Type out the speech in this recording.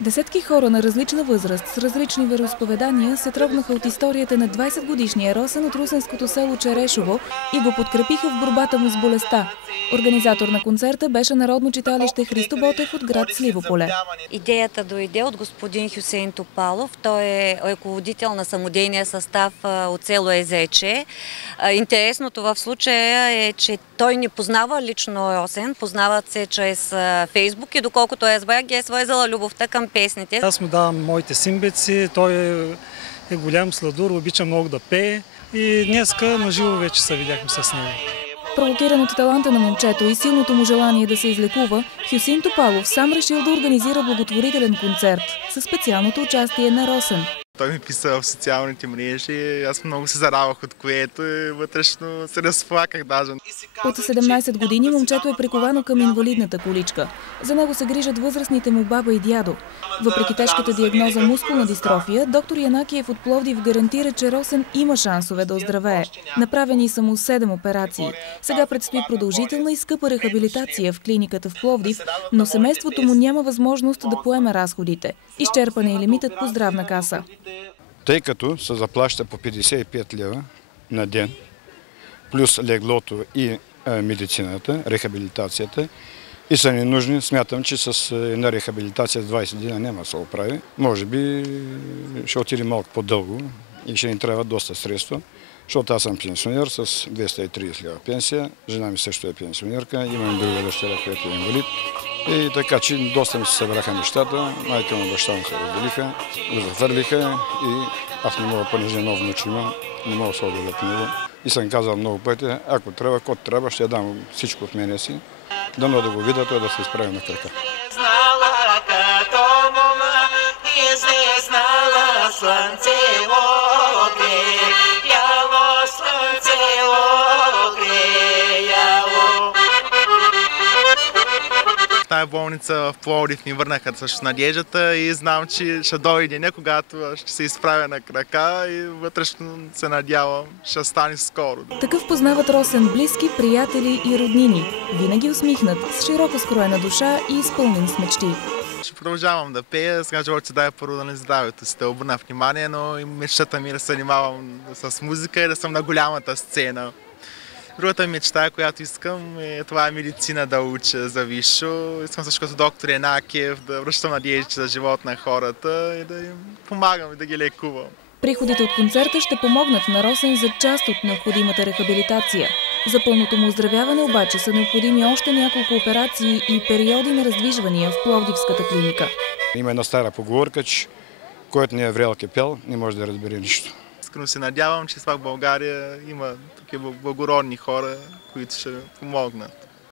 Десетки хора на различна възраст с различни вероизповедания се трогнаха от историята на 20-годишния Росен от русенското село Черешово и го подкрепиха в борбата му с болестта. Организатор на концерта беше Народно читалище Христо Ботев от град Сливополе. Идеята дойде от господин Хюсейн Топалов. Той е ръководител на самодейния състав от село Езече. Интересното в случая е, че той не познава лично Росен, познават се чрез Фейсбук и доколкото разбрах, ги е свързала любовта към песните. Аз му давам моите симбеци, той е голям сладур, обича много да пее и днеска наживо вече се видяхме с него. Провокиран от таланта на момчето и силното му желание да се излекува, Хюсейн Топалов сам решил да организира благотворителен концерт със специалното участие на Росен. Той ми писа в социалните мрежи, аз много се зарадвах от което и вътрешно се разплаках даже. От 17 години момчето е приковано към инвалидната количка. За него се грижат възрастните му баба и дядо. Въпреки тежката диагноза мускулна дистрофия, доктор Янакиев от Пловдив гарантира, че Росен има шансове да оздравее. Направени са му 7 операции. Сега предстои продължителна и скъпа рехабилитация в клиниката в Пловдив, но семейството му няма възможност да поеме разходите. Изчерпан е и лимитът по здравна каса. Тъй като се заплаща по 55 лева на ден, плюс леглото и медицината, рехабилитацията, и са ни нужни, смятам, че с една рехабилитация с 20 дена няма да се оправи. Може би ще отиде малко по-дълго и ще ни трябва доста средства, защото аз съм пенсионер с 230 лева пенсия, жена ми също е пенсионерка, имам друга дъщеря, която е инвалид. И така, че доста ми се събраха нещата, майка му и баща му се разделиха, го захвърлиха и аз не мога, понеже едно внуче имам, не мога да се отделя от него. И съм казал много пъти, ако трябва, кот трябва, ще дам всичко от мене си, дано да го видя, той да се изправи на крака. Тая болница в Пловдив ни върнаха също надеждата и знам, че ще дойде не, когато ще се изправя на крака и вътрешно се надявам, ще стане скоро. Такъв познават Росен близки, приятели и роднини. Винаги усмихнат, с широко скроена душа и изпълнен с мечти. Ще продължавам да пея, сега живота се дай първо на здравето си, да обърна внимание, но и мечтата ми е да се занимавам с музика и да съм на голямата сцена. Другата мечта, която искам, това е медицина да уча за висше. Искам също като доктор Янакиев да връщам надежди за живот на хората и да им помагам и да ги лекувам. Приходите от концерта ще помогнат на Росен за част от необходимата рехабилитация. За пълното му оздравяване обаче са необходими още няколко операции и периоди на раздвижвания в Пловдивската клиника. Има една стара поговорка, че който не е врял кипел, не може да разбере нищо. Искрено се надявам, че в България има такива благородни хора, които ще помогнат.